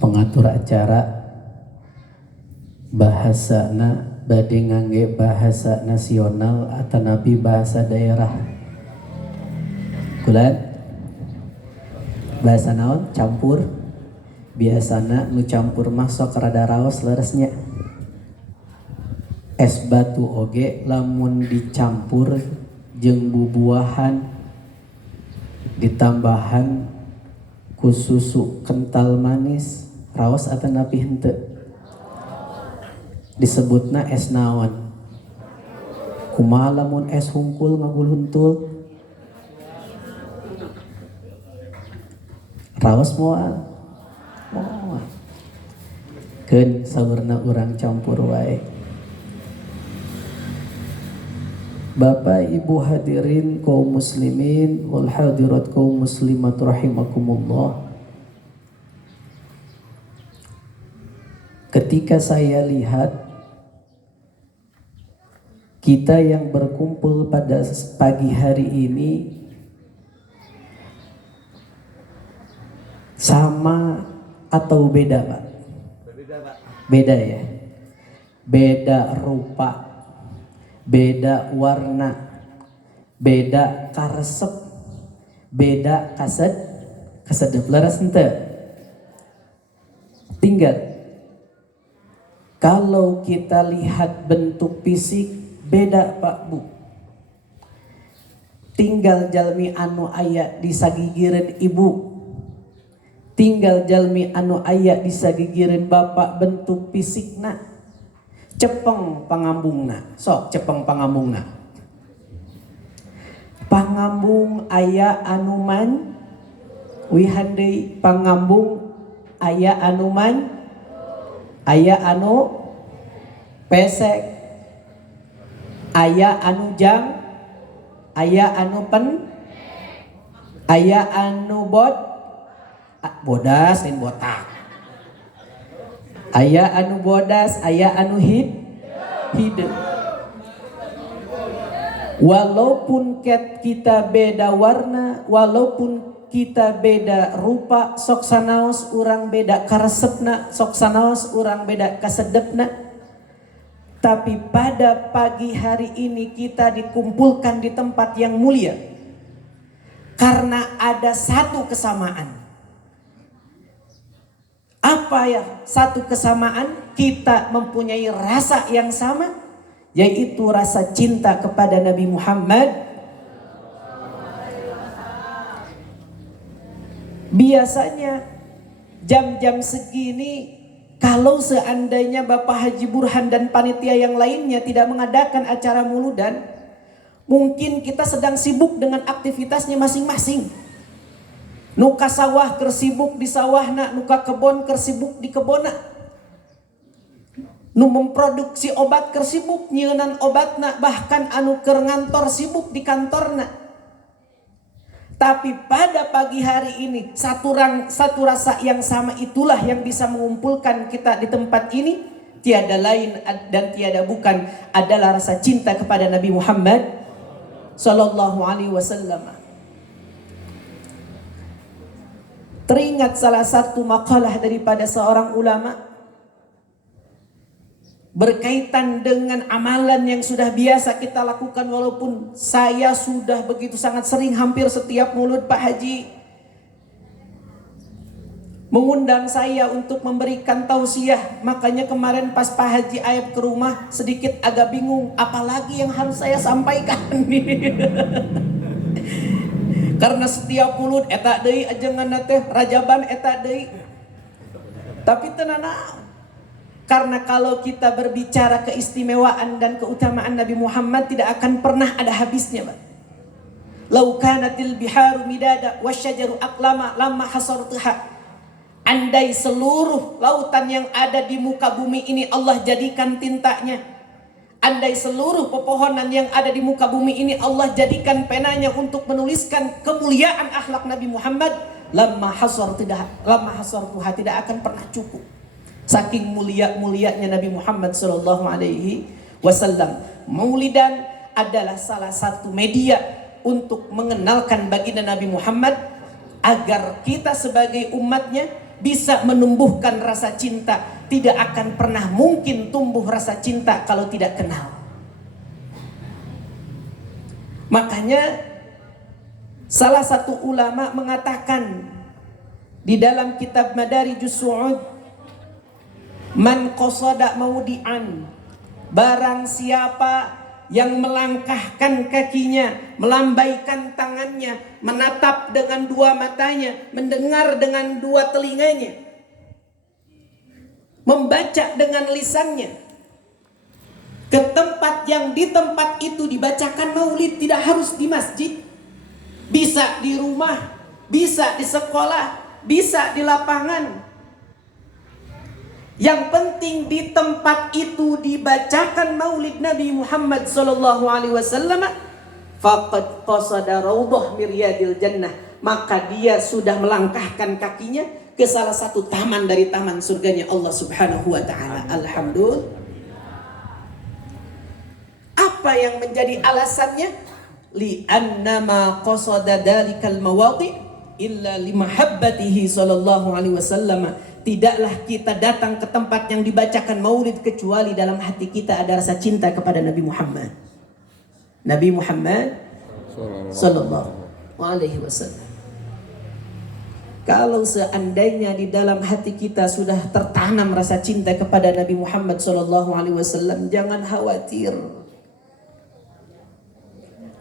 pengatur acara bahasana bade ngangge bahasa nasional atau nabi bahasa daerah. Kulan bahasa naon campur, biasana nu campur masuk rada raos leresnya. Es batu oge lamun dicampur jeung bubuahan ditambahan ku susu kental manis raos atau napi henteu disebutna es naon. Kumaha lamun es hungkul ngagulhuntul raos moal keun saurna urang campur wae. Bapak Ibu hadirin kaum muslimin wal hadirat kaum muslimat rahimakumullah. Ketika saya lihat kita yang berkumpul pada pagi hari ini sama atau beda, Pak? Beda ya. Beda rupa, beda warna, beda karesep, beda kasedep leres henteu. Tinggal kalau kita lihat bentuk fisik beda Pak Bu. Tinggal jalmi anu aya di sagigireun ibu, tinggal jalmi anu aya di sagigireun bapak bentuk fisikna cepeng pangambungna. Sok cepeng pangambungna. Pangambung aya anu man wihan deui pangambung aya anu man aya anu pesek, aya anu jang, aya anu pen, aya anu bodas dan botak, aya anu bodas, aya anu hidup. Walaupun kita beda warna, walaupun kita beda rupa, sok sanaos urang beda karesepna, sok sanaos urang beda kasedepna, tapi pada pagi hari ini kita dikumpulkan di tempat yang mulia karena ada satu kesamaan. Apa ya satu kesamaan? Kita mempunyai rasa yang sama, yaitu rasa cinta kepada Nabi Muhammad. Biasanya jam-jam segini kalau seandainya Bapak Haji Burhan dan panitia yang lainnya tidak mengadakan acara muludan, mungkin kita sedang sibuk dengan aktivitasnya masing-masing. Nuka sawah kersibuk di sawahna, nuka kebon kersibuk di kebona. Nu memproduksi obat kersibuk nyeunan obatna, bahkan anu keur ngantor sibuk di kantorna. Tapi pada pagi hari ini satu rasa yang sama itulah yang bisa mengumpulkan kita di tempat ini. Tiada lain dan tiada bukan adalah rasa cinta kepada Nabi Muhammad Sallallahu Alaihi Wasallam. Teringat salah satu makalah daripada seorang ulama berkaitan dengan amalan yang sudah biasa kita lakukan, walaupun saya sudah begitu sangat sering hampir setiap mulut Pak Haji mengundang saya untuk memberikan tausiah. Makanya kemarin pas Pak Haji Ayub ke rumah sedikit agak bingung apalagi yang harus saya sampaikan. Karena setiap mulut eta deui ajenganna teh rajaban eta deui. Tapi tenana, karena kalau kita berbicara keistimewaan dan keutamaan Nabi Muhammad tidak akan pernah ada habisnya, Pak. Lau kanatil biharu midada wasyajaru aqlama lamma hasartuha. Andai seluruh lautan yang ada di muka bumi ini Allah jadikan tintanya, andai seluruh pepohonan yang ada di muka bumi ini Allah jadikan penanya untuk menuliskan kemuliaan akhlak Nabi Muhammad, lamma hasartuha tidak akan pernah cukup. Saking mulianya Nabi Muhammad Sallallahu Alaihi Wasallam. Maulidan adalah salah satu media untuk mengenalkan baginda Nabi Muhammad agar kita sebagai umatnya bisa menumbuhkan rasa cinta. Tidak akan pernah mungkin tumbuh rasa cinta kalau tidak kenal. Makanya salah satu ulama mengatakan di dalam kitab Madarijus Su'ud, man qasada maudi'an, barang siapa yang melangkahkan kakinya, melambaikan tangannya, menatap dengan dua matanya, mendengar dengan dua telinganya, membaca dengan lisannya, ke tempat yang di tempat itu dibacakan maulid. Tidak harus di masjid, bisa di rumah, bisa di sekolah, bisa di lapangan. Yang penting di tempat itu dibacakan maulid Nabi Muhammad sallallahu alaihi wasallam, faqad qasada raudhah miryadil jannah, maka dia sudah melangkahkan kakinya ke salah satu taman dari taman surganya Allah Subhanahu wa taala. Alhamdulillah. Apa yang menjadi alasannya? Li annama qasada dalikal mawadi' illa limahabbatihi sallallahu alaihi wasallam. Tidaklah kita datang ke tempat yang dibacakan maulid kecuali dalam hati kita ada rasa cinta kepada Nabi Muhammad. Nabi Muhammad sallallahu alaihi wasallam. Kalau seandainya di dalam hati kita sudah tertanam rasa cinta kepada Nabi Muhammad sallallahu alaihi wasallam, jangan khawatir.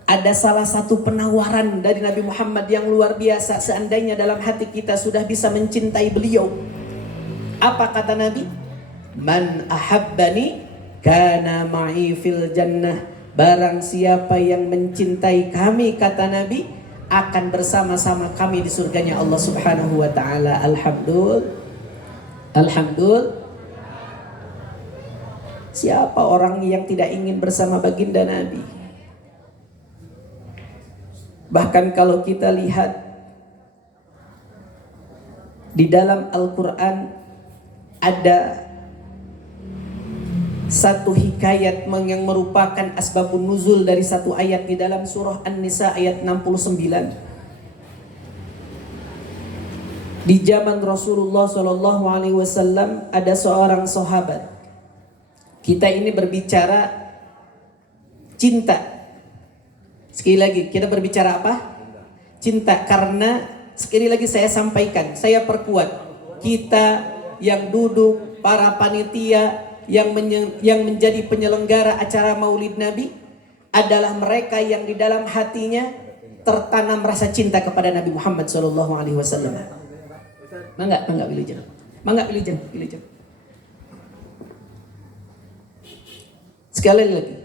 Ada salah satu penawaran dari Nabi Muhammad yang luar biasa. Seandainya dalam hati kita sudah bisa mencintai beliau, apa kata Nabi? Man ahabbani kana ma'i fil jannah. Barang siapa yang mencintai kami, kata Nabi, akan bersama-sama kami di surganya Allah Subhanahu wa taala. Alhamdulillah. Alhamdulillah. Siapa orang yang tidak ingin bersama baginda Nabi? Bahkan kalau kita lihat di dalam Al-Quran, ada satu hikayat yang merupakan asbabun nuzul dari satu ayat di dalam surah An-Nisa ayat 69. Di zaman Rasulullah SAW ada seorang sahabat. Kita ini berbicara cinta. Sekali lagi, kita berbicara apa? Cinta. Karena sekali lagi saya sampaikan, saya perkuat, kita yang duduk, para panitia yang menjadi penyelenggara acara Maulid Nabi adalah mereka yang di dalam hatinya tertanam rasa cinta kepada Nabi Muhammad sallallahu alaihi wasallam. Mangga wilujeng. Mangga wilujeng. Sekali lagi,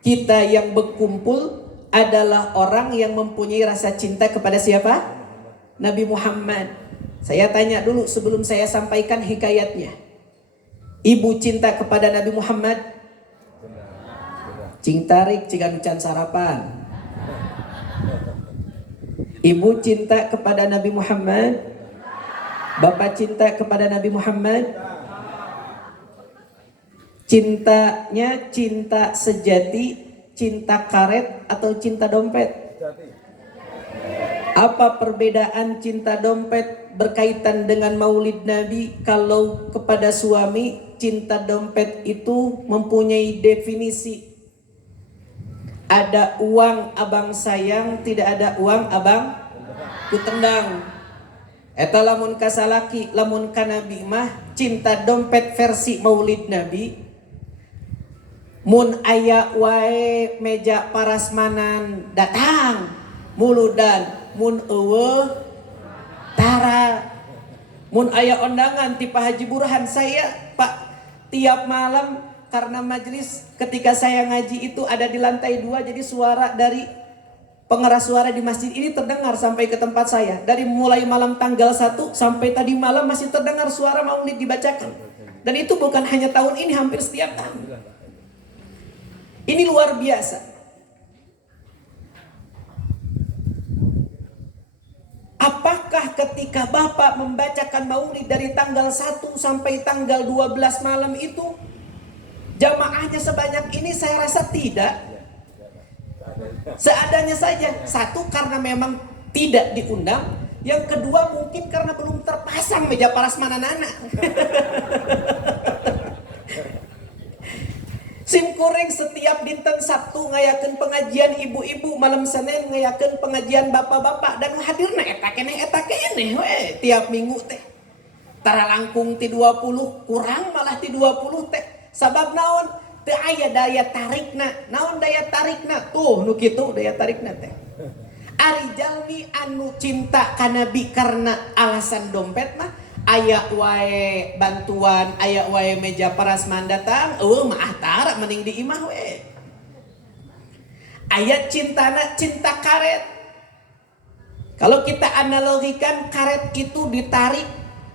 kita yang berkumpul adalah orang yang mempunyai rasa cinta kepada siapa? Nabi Muhammad. Saya tanya dulu sebelum saya sampaikan hikayatnya. Ibu cinta kepada Nabi Muhammad? Cing tarik cigan can sarapan. Ibu cinta kepada Nabi Muhammad? Bapak cinta kepada Nabi Muhammad? Cintanya cinta sejati, cinta karet atau cinta dompet? Apa perbedaan cinta dompet berkaitan dengan maulid Nabi? Kalau kepada suami, cinta dompet itu mempunyai definisi. Ada uang abang sayang, tidak ada uang abang kutendang. Eta lamun kasalaki, lamun ka Nabi mah cinta dompet versi maulid Nabi. Mun aya wae meja parasmanan datang muludan. Mun eueuh tara. Mun aya undangan ti Pak Haji Burhan, saya Pak tiap malam karena majelis ketika saya ngaji itu ada di lantai 2, jadi suara dari pengeras suara di masjid ini terdengar sampai ke tempat saya. Dari mulai malam tanggal 1 sampai tadi malam masih terdengar suara maulid dibacakan. Dan itu bukan hanya tahun ini, hampir setiap tahun. Ini luar biasa. Apakah ketika Bapak membacakan maulid dari tanggal 1 sampai tanggal 12 malam itu jamaahnya sebanyak ini? Saya rasa tidak. Seadanya saja. Satu, karena memang tidak diundang. Yang kedua mungkin karena belum terpasang meja prasmananana. Simkuring setiap dinten Sabtu ngayakeun pengajian ibu-ibu, malam Senin ngayakeun pengajian bapak-bapak, dan hadirna eta keneh we tiap minggu teh. Tara langkung ti 20, kurang malah ti 20 teh. Sabab naon? Teu aya daya tarikna. Naon daya tarikna? Tuh nu kitu daya tarikna teh. Ari jalmi anu cinta ka Nabi karena alasan dompet mah aya wae bantuan, aya wae meja prasman datang, mah tara mending di imah we. Aya cintana cinta karet. Kalau kita analogikan karet itu ditarik,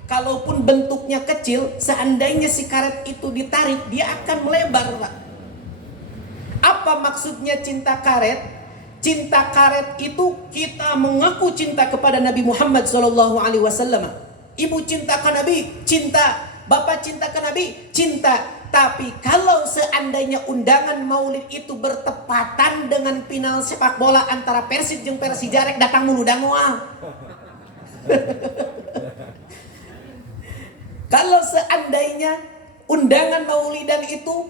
kalaupun bentuknya kecil, seandainya si karet itu ditarik, dia akan melebar, Pak. Apa maksudnya cinta karet? Cinta karet itu kita mengaku cinta kepada Nabi Muhammad SAW. Ibu cinta ke Nabi, cinta. Bapak cinta ke Nabi, cinta. Tapi kalau seandainya undangan maulid itu bertepatan dengan final sepak bola antara Persib jeung Persija, rek datang mulu dan moal. Kalau seandainya undangan maulidan itu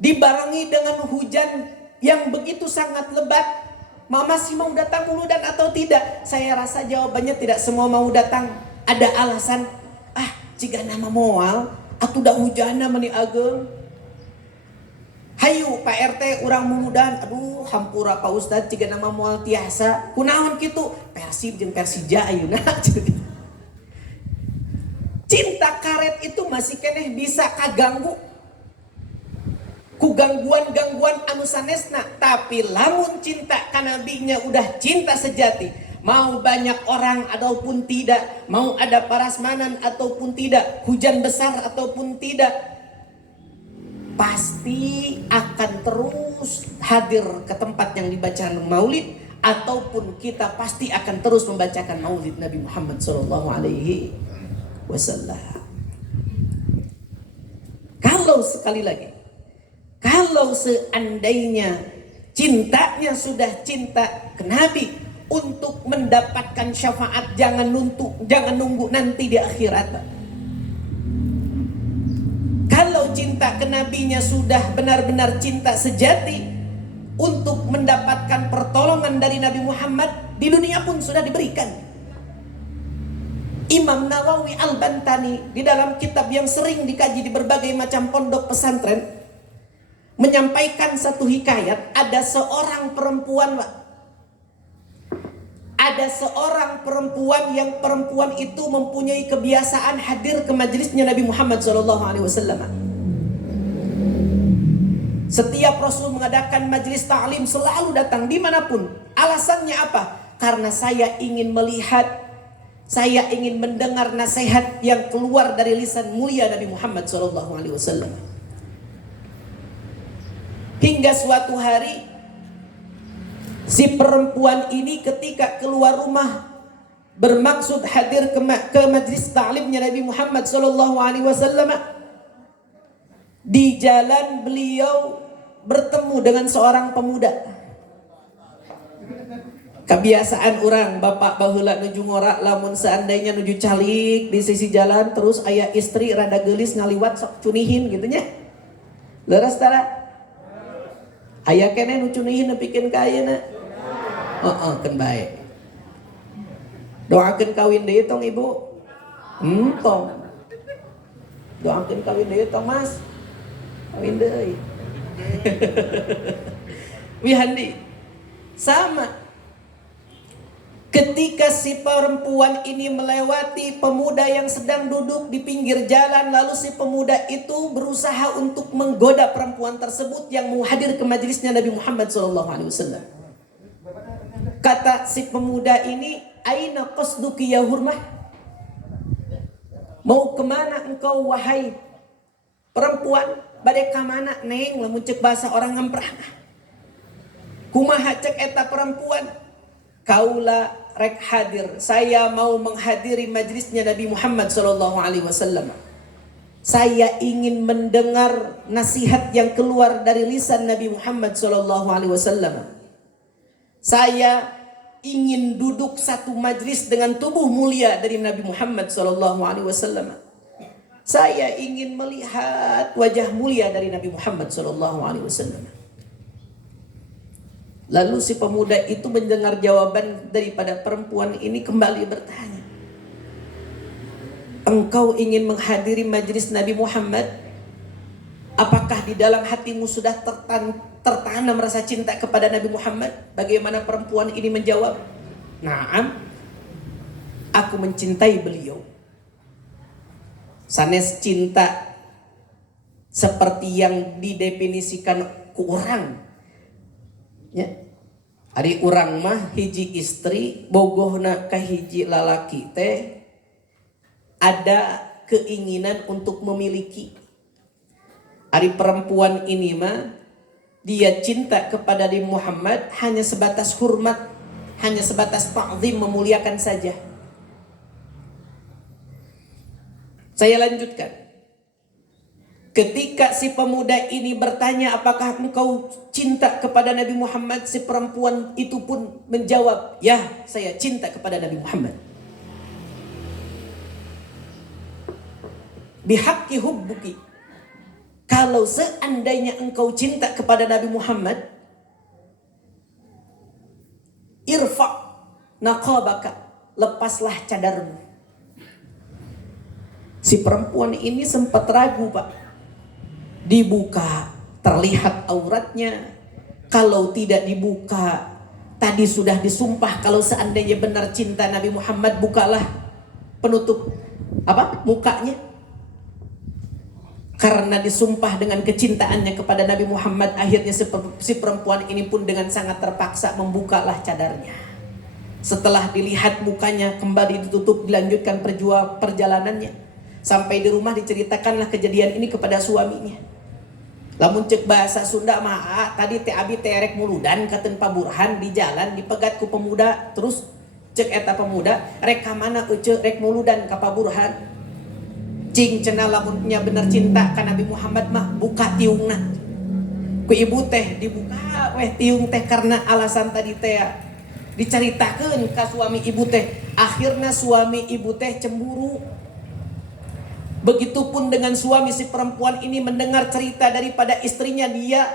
dibarengi dengan hujan yang begitu sangat lebat, masih mau datang mulu dan atau tidak? Saya rasa jawabannya tidak semua mau datang. Ada alasan, jika nama moal atuh da hujana meni ageng. Hayu Pak RT urang muludan, aduh hampura Pak Ustad jika nama moal tiasa. Kunaon kitu? Persib jeung Persija ayeuna. Cinta karet itu masih keneh bisa kaganggu ku gangguan-gangguan anu sanesna. Tapi lamun cinta ka nabinya udah cinta sejati, mau banyak orang ataupun tidak, mau ada parasmanan ataupun tidak, hujan besar ataupun tidak, pasti akan terus hadir ke tempat yang dibaca maulid, ataupun kita pasti akan terus membacakan maulid Nabi Muhammad SAW. Kalau sekali lagi, kalau seandainya cintanya sudah cinta ke Nabi untuk mendapatkan syafaat, jangan nunggu nanti di akhirat. Kalau cinta ke Nabinya sudah benar-benar cinta sejati untuk mendapatkan pertolongan dari Nabi Muhammad, di dunia pun sudah diberikan. Imam Nawawi Al-Bantani di dalam kitab yang sering dikaji di berbagai macam pondok pesantren menyampaikan satu hikayat. Ada seorang perempuan, yang perempuan itu mempunyai kebiasaan hadir ke majelisnya Nabi Muhammad SAW. Setiap Rasul mengadakan majelis ta'lim selalu datang dimanapun. Alasannya apa? Karena saya ingin melihat, saya ingin mendengar nasihat yang keluar dari lisan mulia Nabi Muhammad SAW. Hingga suatu hari si perempuan ini ketika keluar rumah bermaksud hadir ke majlis ta'limnya Nabi Muhammad SAW, di jalan beliau bertemu dengan seorang pemuda. Kebiasaan orang bapak baheula nuju ngorak, lamun seandainya nuju calik di sisi jalan terus aya istri rada geulis ngaliwat sok cunihin gitu nya. Leres tara? Aya keneh nu cunihin nepikeun ka ayeuna. Keun bae. Doakeun kawin deui tong ibu. Tong. Doakeun kawin deui tong Mas. Kawin deui. Wihandi. Sama. Ketika si perempuan ini melewati pemuda yang sedang duduk di pinggir jalan, lalu si pemuda itu berusaha untuk menggoda perempuan tersebut yang mau hadir ke majelisnya Nabi Muhammad SAW. Kata si pemuda ini, "Aina qasduki ya hurmah?" Mau kemana engkau wahai perempuan? Bade ka mana neng? Lamun cek bahasa orang ngamprah. Kumaha cek eta perempuan? Kaula rek hadir, saya mau menghadiri majlisnya Nabi Muhammad SAW. Saya ingin mendengar nasihat yang keluar dari lisan Nabi Muhammad SAW. Saya ingin duduk satu majlis dengan tubuh mulia dari Nabi Muhammad SAW. Saya ingin melihat wajah mulia dari Nabi Muhammad SAW. Lalu si pemuda itu mendengar jawaban daripada perempuan ini, kembali bertanya, engkau ingin menghadiri majlis Nabi Muhammad? Apakah di dalam hatimu sudah tertanam rasa cinta kepada Nabi Muhammad? Bagaimana perempuan ini menjawab? Naam, aku mencintai beliau. Sanes cinta seperti yang didefinisikan ku orang, ya. Ari urang mah hiji istri bogohna ka hiji lalaki teh ada keinginan untuk memiliki. Ari perempuan ini mah dia cinta kepada Nabi Muhammad hanya sebatas hormat, hanya sebatas ta'zim, memuliakan saja. Saya lanjutkan. Ketika si pemuda ini bertanya, apakah engkau cinta kepada Nabi Muhammad? Si perempuan itu pun menjawab, ya, saya cinta kepada Nabi Muhammad. Bihaqqi hubbuki. Kalau seandainya engkau cinta kepada Nabi Muhammad, irfa' naqabaka, lepaslah cadarmu. Si perempuan ini sempat ragu, Pak. Dibuka terlihat auratnya. Kalau tidak dibuka, tadi sudah disumpah kalau seandainya benar cinta Nabi Muhammad, bukalah penutup mukanya. Karena disumpah dengan kecintaannya kepada Nabi Muhammad, akhirnya si perempuan ini pun dengan sangat terpaksa membukalah cadarnya. Setelah dilihat mukanya kembali ditutup, dilanjutkan perjalanannya. Sampai di rumah diceritakanlah kejadian ini kepada suaminya. Lamun cek bahasa Sunda mah tadi teh abi terek muludan katen paburhan di jalan dipegat ku pemuda, terus cek eta pemuda rek ka mana euceuk rek muludan ka paburhan. Cing cenah lamunnya bener cinta ka Nabi Muhammad mah buka tiungna. Ku ibu teh dibuka weh tiung teh karena alasan tadi teh diceritakeun ka suami ibu teh. Akhirnya suami ibu teh cemburu. Begitupun dengan suami si perempuan ini mendengar cerita daripada istrinya, dia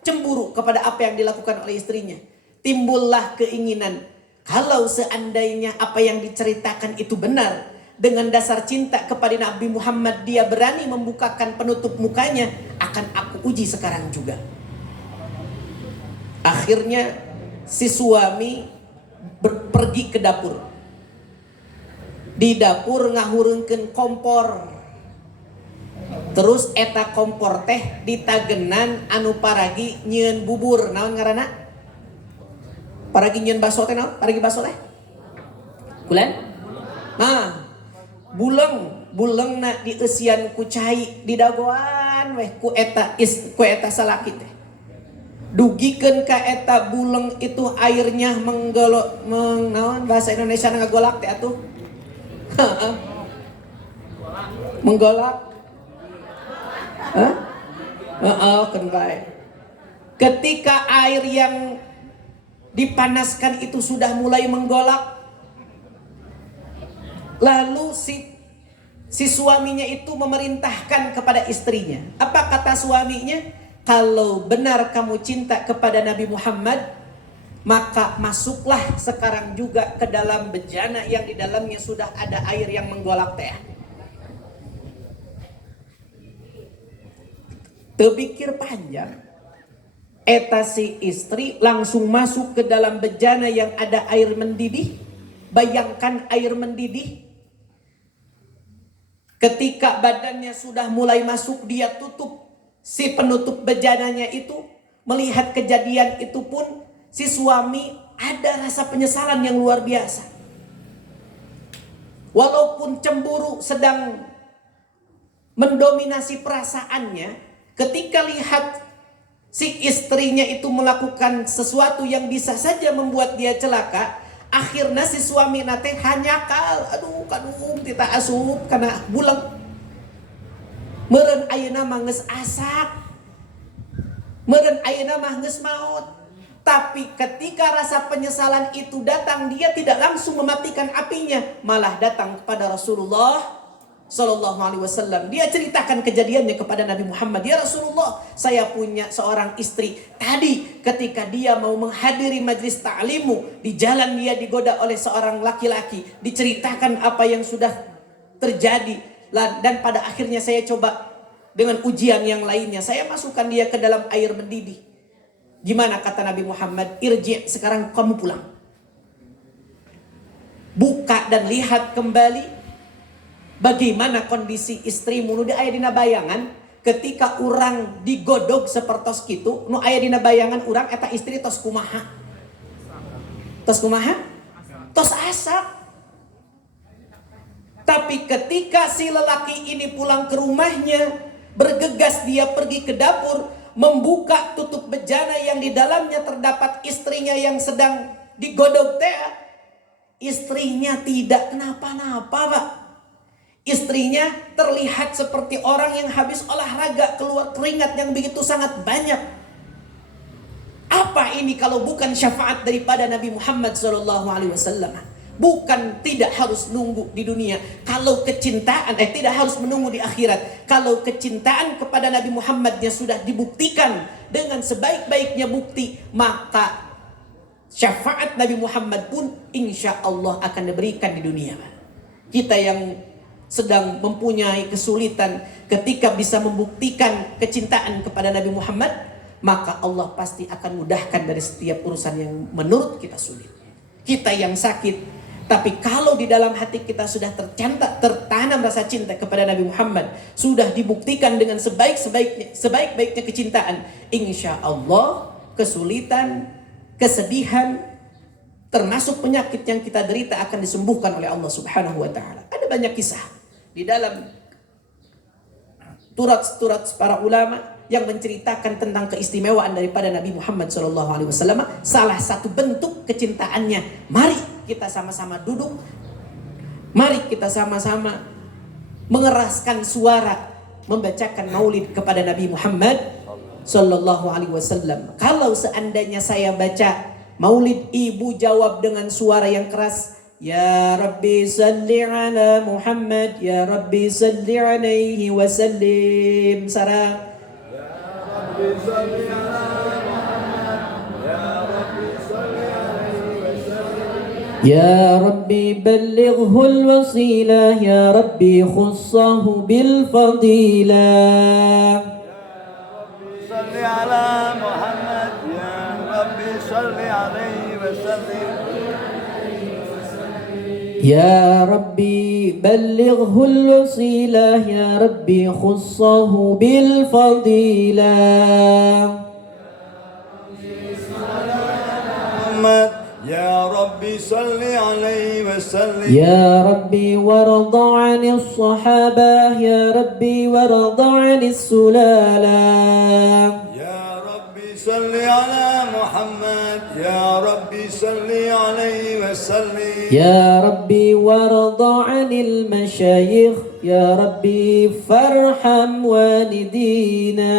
cemburu kepada apa yang dilakukan oleh istrinya. Timbullah keinginan, kalau seandainya apa yang diceritakan itu benar, dengan dasar cinta kepada Nabi Muhammad dia berani membukakan penutup mukanya, akan aku uji sekarang juga. Akhirnya si suami pergi ke dapur. Di dapur ngahurungkeun kompor. Terus eta kompor teh ditagenan anu paragi nyieun bubur, naon ngaranna? Paragi nyieun baso teh naon? Paragi baso teh? Bulan? Nah, bulengna dieusian ku cai didagoan weh ku eta salaki teh. Dugikeun ka eta buleng itu airnya naon bahasa Indonesia ngagolak teh atuh. Heeh. Menggolak. Ketika air yang dipanaskan itu sudah mulai menggolak, lalu si suaminya itu memerintahkan kepada istrinya. Apa kata suaminya? Kalau benar kamu cinta kepada Nabi Muhammad, maka masuklah sekarang juga ke dalam bejana yang di dalamnya sudah ada air yang menggolak teh. Terpikir panjang, eta si istri langsung masuk ke dalam bejana yang ada air mendidih. Bayangkan air mendidih. Ketika badannya sudah mulai masuk, dia tutup si penutup bejananya itu. Melihat kejadian itu pun si suami ada rasa penyesalan yang luar biasa. Walaupun cemburu sedang mendominasi perasaannya, ketika lihat si istrinya itu melakukan sesuatu yang bisa saja membuat dia celaka, akhirnya si suami nate hanyakal, aduh kadung tita asup karena bulang. Meureun ayeuna mah geus asak, meureun ayeuna mah geus maot. Tapi ketika rasa penyesalan itu datang, dia tidak langsung mematikan apinya, malah datang kepada Rasulullah Sallallahu Alaihi Wasallam. Dia ceritakan kejadiannya kepada Nabi Muhammad. Ya Rasulullah, saya punya seorang istri. Tadi ketika dia mau menghadiri majlis ta'limu, di jalan dia digoda oleh seorang laki-laki. Diceritakan apa yang sudah terjadi. Dan pada akhirnya saya coba dengan ujian yang lainnya. Saya masukkan dia ke dalam air mendidih. Gimana kata Nabi Muhammad? Irji', sekarang kamu pulang. Buka dan lihat kembali bagaimana kondisi istrimu. Nu aya dina bayangan ketika orang digodog sepertos kitu, nu aya dina bayangan orang eta istri tos kumaha? Tos kumaha? Tos asap. Tapi ketika si lelaki ini pulang ke rumahnya, bergegas dia pergi ke dapur, membuka tutup bejana yang di dalamnya terdapat istrinya yang sedang digodog teh. Istrinya tidak kenapa-napa, Pak. Istrinya terlihat seperti orang yang habis olahraga, keluar keringat yang begitu sangat banyak. Apa ini kalau bukan syafaat daripada Nabi Muhammad SAW? Bukan tidak harus nunggu di dunia. Kalau kecintaan, tidak harus menunggu di akhirat. Kalau kecintaan kepada Nabi Muhammadnya sudah dibuktikan dengan sebaik-baiknya bukti, maka syafaat Nabi Muhammad pun insya Allah akan diberikan di dunia. Kita yang sedang mempunyai kesulitan ketika bisa membuktikan kecintaan kepada Nabi Muhammad, maka Allah pasti akan mudahkan dari setiap urusan yang menurut kita sulit. Kita yang sakit, tapi kalau di dalam hati kita sudah tertanam rasa cinta kepada Nabi Muhammad, sudah dibuktikan dengan sebaik-baiknya kecintaan, insya Allah kesulitan, kesedihan, termasuk penyakit yang kita derita akan disembuhkan oleh Allah Subhanahu wa Ta'ala. Ada banyak kisah di dalam turat para ulama yang menceritakan tentang keistimewaan daripada Nabi Muhammad SAW. Salah satu bentuk kecintaannya, mari kita sama-sama duduk, mari kita sama-sama mengeraskan suara membacakan maulid kepada Nabi Muhammad SAW. Kalau seandainya saya baca maulid, ibu jawab dengan suara yang keras, Ya Rabbi salli ala Muhammad, Ya Rabbi salli alaihi wa sallim. Sarang Ya Rabbi salli ala Muhammad, Ya Rabbi salli alaihi wa sallim. Ya Rabbi ballighhu al-wasilah, Ya Rabbi khussahu bil fadilah. Ya Rabbi salli ala Muhammad, Ya Rabbi salli alaihi wa sallim. Ya Rabbi ballighhu al-wasilah, Ya Rabbi khussahu bil fadilah. Ya Rabbi salli alaihi wa sallim. Ya Rabbi warda 'anil sahabah, Ya Rabbi warda 'anis sulalah. Ya Rabbi salli ala Muhammad, Ya Rabbi salli alaihi wa sallim. Ya Rabbi warda 'anil masyayikh, Ya Rabbi farham walidina.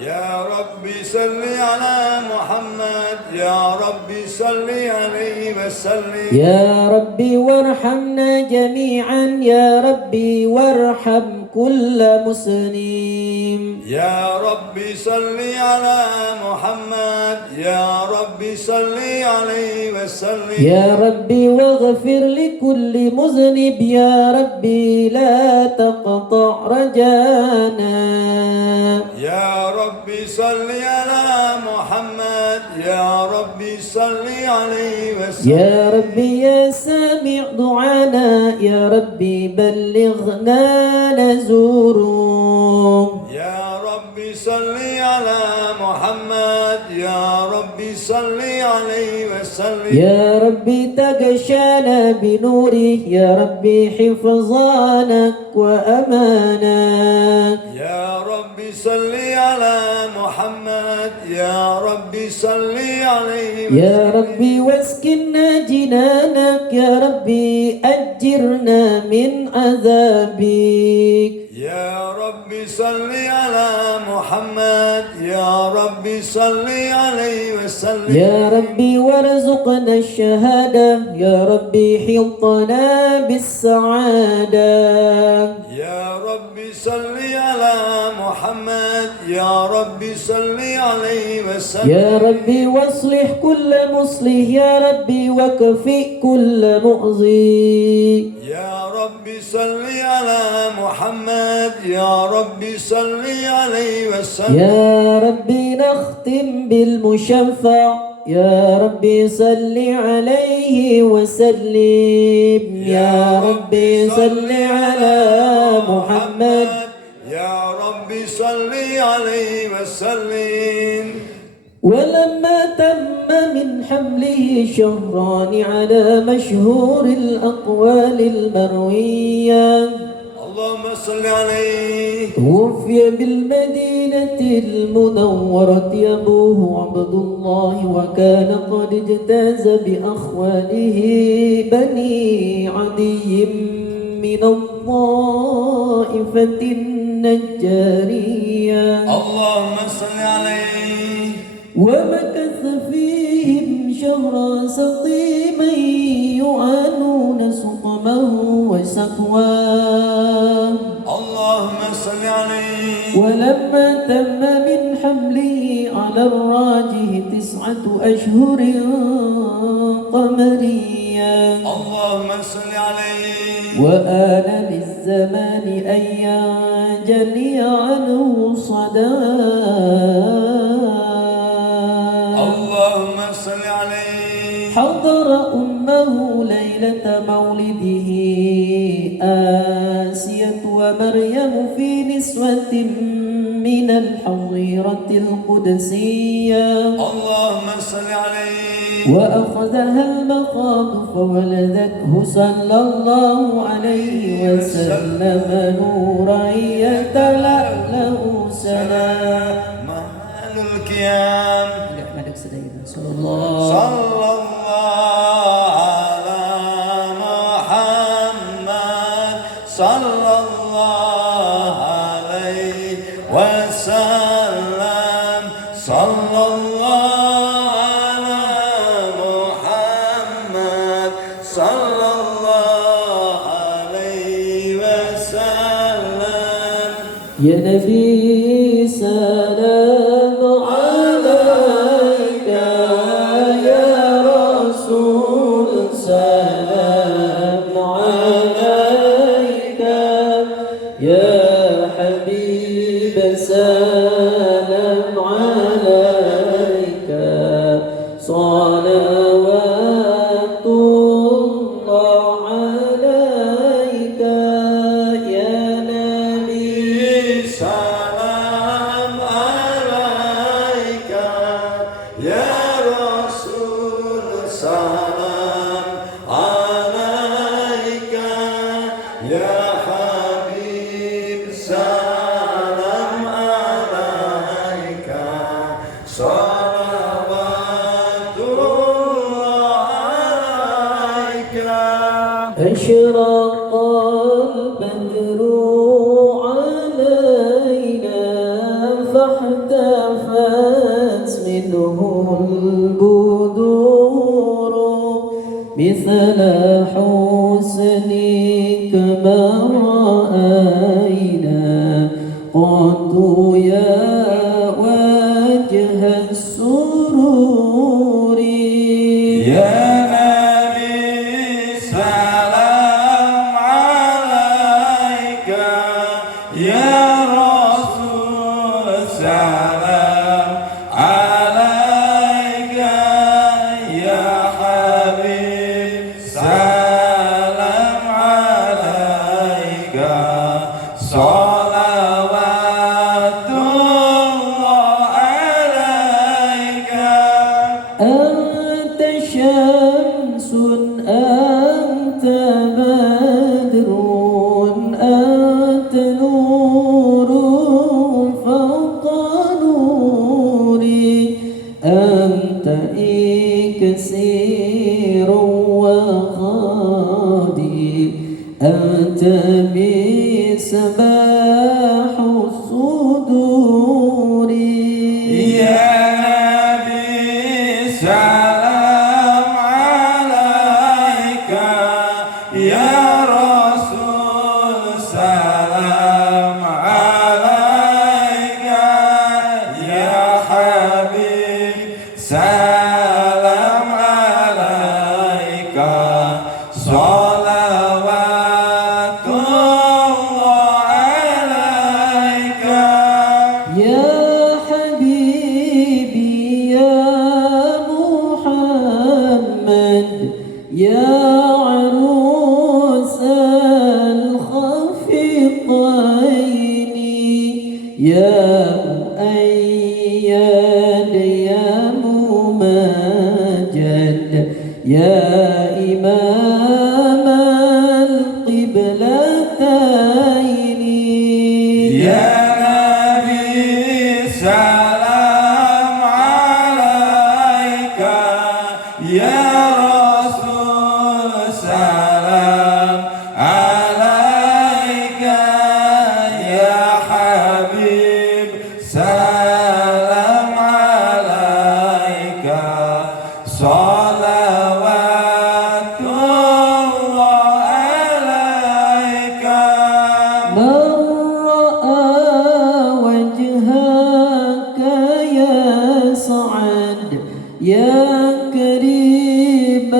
Ya Rabbi salli ala Muhammad, Ya Rabbi salli alaihi wa sallim. Ya Rabbi warhamna jami'an, Ya Rabbi warham kulla muslim. Ya Rabbi salli ala Muhammad, Ya Rabbi salli alaihi wa sallim. Ya Rabbi waghfir li kulli muznib, Ya Rabbi la taqta' rajana. Ya Rabbi salli ala Muhammad, Ya Rabbi salli alaihi wa sallim. Ya Rabbi ya sami' du'ana, Ya Rabbi ballighna nazuru. Ya Rabbi salli ala Muhammad, Ya Rabbi صل عليه وسلم يا ربي تغشانا بنوره يا ربي حفظانك وأمانك يا ربي صل على محمد يا ربي صل عليه وسلم يا ربي واسكننا جنانك يا ربي أجرنا من عذابك يا ربي صل على محمد يا ربي صل عليه وسلم يا ربي وارزقنا الشهادة يا ربي حطنا بالسعادة يا ربي صل على محمد يا ربي صل عليه وسلم يا ربي واصلح كل مصلح يا ربي وكفئ كل مؤذي يا ربي صل على محمد يا ربي صل عليه وسلم يا ربي نختم بالمشفع يا ربي صل عليه وسلم يا ربي صل على محمد يا ربي صل عليه وسلم ولما تم من حمله شهران على مشهور الأقوال المروية اللهم صل عليه توفي بالمدينة المنورة أبوه عبد الله وكان قد اجتاز بأخواله بني عدي من الطائفة النجارية اللهم صل عليه ومكث فيهم شهرا سقيما يعانون سقمه وسقواه اللهم صل عليه ولما تم من حمله على الراجح 9 أشهر قمريا اللهم صل عليه وآن للزمان أن ينجلي عنه صداه اللهم صل عليه حضر أمه ليلة مولده آسية ومريم في نسوة من الحظيرة القدسية اللهم صل عليه وأخذها المخاض فولدته صلى الله عليه وسلم نورا يتلألأ سلام مهل القيام صلى الله صلى الله على محمد صلى الله عليه وسلم صلى الله على محمد صلى الله عليه وسلم يا نبي سلام عليك يا رسول سلام عليك يا حبيب سلام عليك صلوات الله عليك يا نبي سلام عليك يا رسول سلام عليك يا حبيب سلام عليك صلوات الله عليك أشرق البدر علينا فاحتفت منه البدور مثل حسنك ما رأينا قد يا وجه السرور يا نبي سلام عليك يا رسول سلام عليك يا حبيب سلام عليك صلوات الله عليك صباح الصدور يا نبي سلام عليك يا رسول سلام عليك يا حبيب سلام عليك صلوات الله عليك يا حبيبي يا محمد يا عروس الخفقين يا مؤيد يا ممجد يا إمام القبلتين يا نبي سلام عليك يا رسول سلام عليك يا حبيب سلام عليك صلوات الله عليك من رأى وجهك يا سعد يا كريم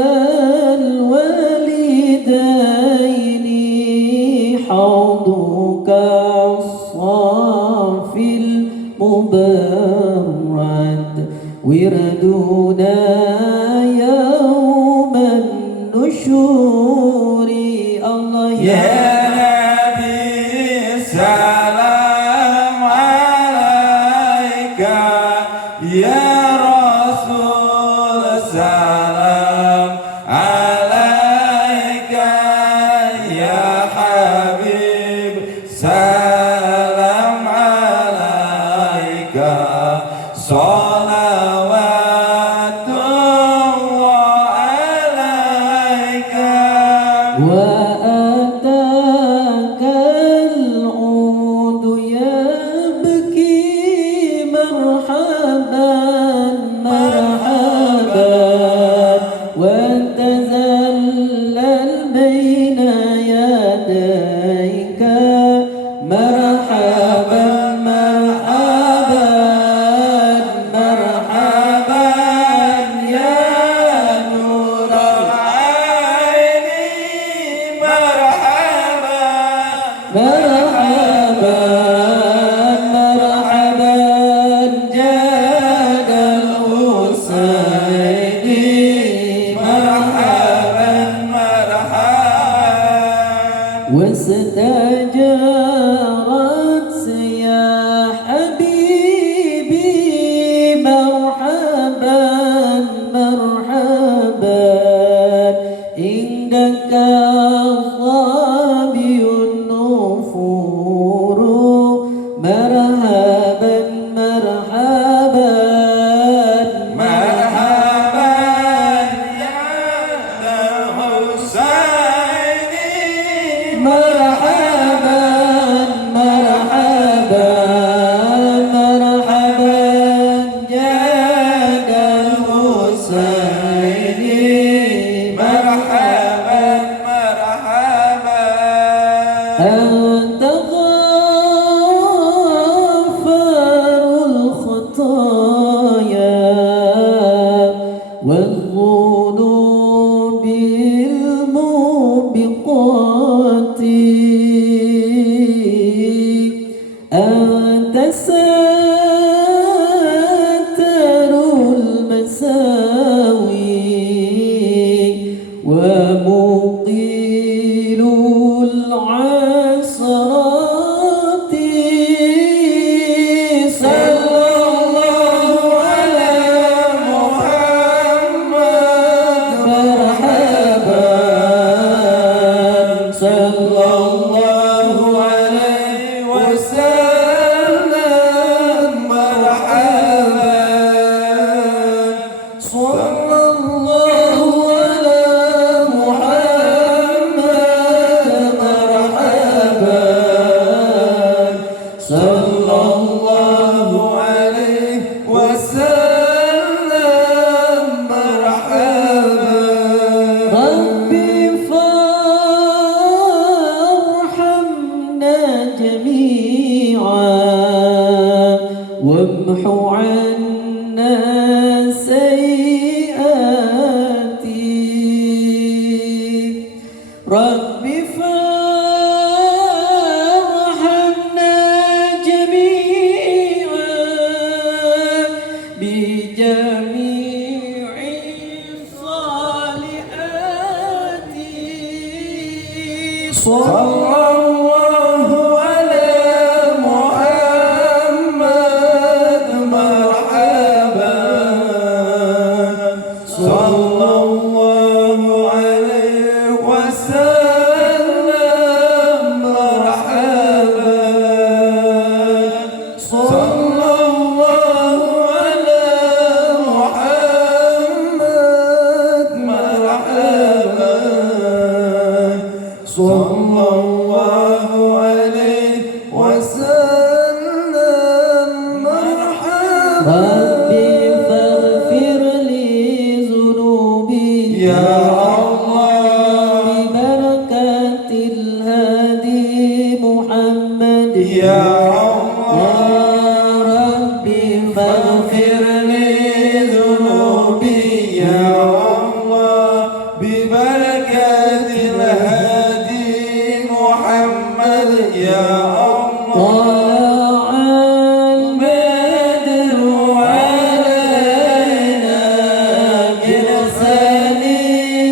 الوالدين حوضك الصافي المبرد وردنا يوم النشور الله يا نبي سلام عليك يا رسول سلام عليك يا حبيب سلام عليك صلوات الله عليك وأتاك العود يبكي مرحبا مرحبا وتذلل بين يديك مرحبا مرحبا مرحبا يا نور العين مرحبا مرحبا مرحبا جاد الحسين مرحبا مرحبا واستجارت يا حبيبي مرحبا مرحبا عندك صابي النفور مرحبا مرحبا مرحبا يا الحسين مرحبا مرحبا مرحبا جاد الحسين مرحبا مرحبا أنت غافر الخطايا والذنوب الموبقات أنت ساتر المساوي ومقيل العصا جميعا وامح عنا سيئاتي رب فارحمنا جميعا بجميع الصالحات صلى الله على محمد مرحبا صلى الله عليه وسلم مرحبا صلى الله على محمد مرحبا صلى الله عليه وسلم مرحبا ربي فاغفر لي ذنوبي يا الله ببركة الهادي محمد يا الله ربي فاغفر لي ذنوبي يا الله ببركة الهادي محمد يا الله طلع البدر علينا من ثنيات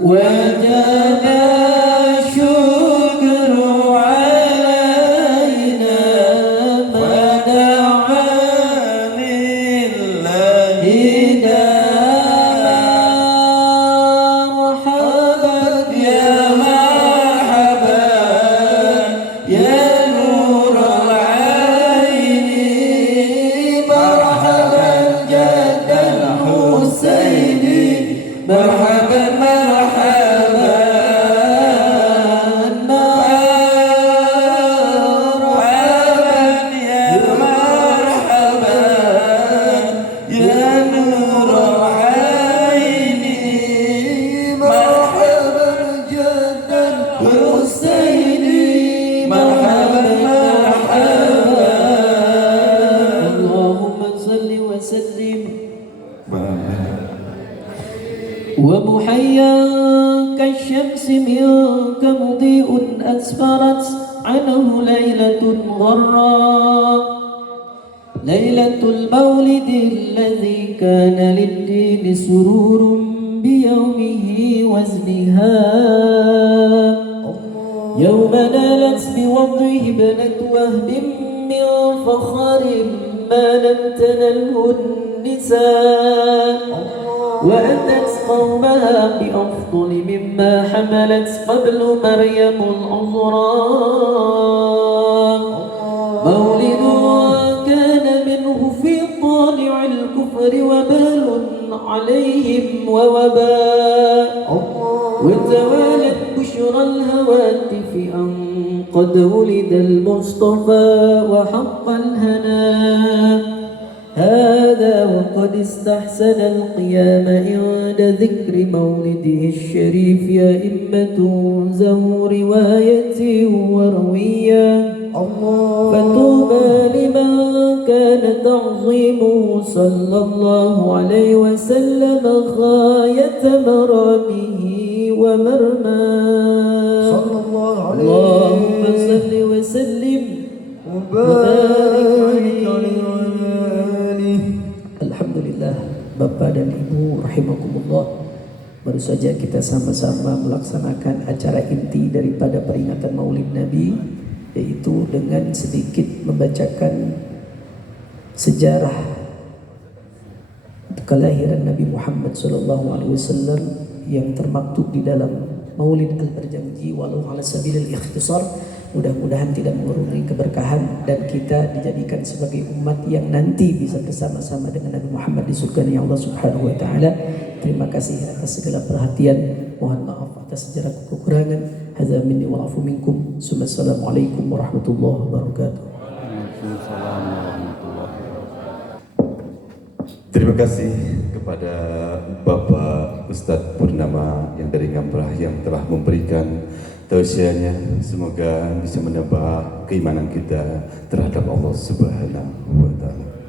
وجب الشكر علينا ما دعا لله مرحبا يا مرحبا يا نور العين مرحبا جد الحسين مرحبا مرحبا مرحبا يا مرحبا يا نور العين مرحبا جد الحسين مرحبا مرحبا اللهم صل وسلم ومحيا كالشمس منك مضيء أسفرت عنه ليلة غراء ليلة المولد الذي كان للدين سرور بيومه وازدهاء يوم نالت بوضعه ابنة وهب من فخر ما لم تنله النساء وأتت قومها بأفضل مما حملت قبل مريم العذراء مولد كان منه في طالع الكفر وبال عليهم ووباء وتوالت بشرى الهواتف أن قد ولد المصطفى وحق الهنا هذا وقد استحسن القيام عند ذكر مولده الشريف أئمة ذو رواية وروية فطوبى لمن كان تعظيمه صلى الله عليه وسلم غاية مرامه ومرماه صلى الله عليه اللهم صل وسلم وبارك عليه. Alhamdulillah, Bapak dan Ibu rahimakumullah, baru saja kita sama-sama melaksanakan acara inti daripada peringatan Maulid Nabi, yaitu dengan sedikit membacakan sejarah kelahiran Nabi Muhammad SAW yang termaktub di dalam Maulid Al-Barjamji walau ala sabilil ikhtisar. Mudah-mudahan tidak mengurangi keberkahan dan kita dijadikan sebagai umat yang nanti bisa bersama-sama dengan Nabi Muhammad di surga Allah Subhanahu wa taala. Terima kasih atas segala perhatian. Mohon maaf atas segala kekurangan. Hadza minni wa afu minkum. Assalamualaikum warahmatullahi wabarakatuh. Terima kasih kepada Bapak Ustadz Purnama yang dari Ngamprah yang telah memberikan tausiahnya. Semoga bisa menambah keimanan kita terhadap Allah Subhanahu wa Ta'ala.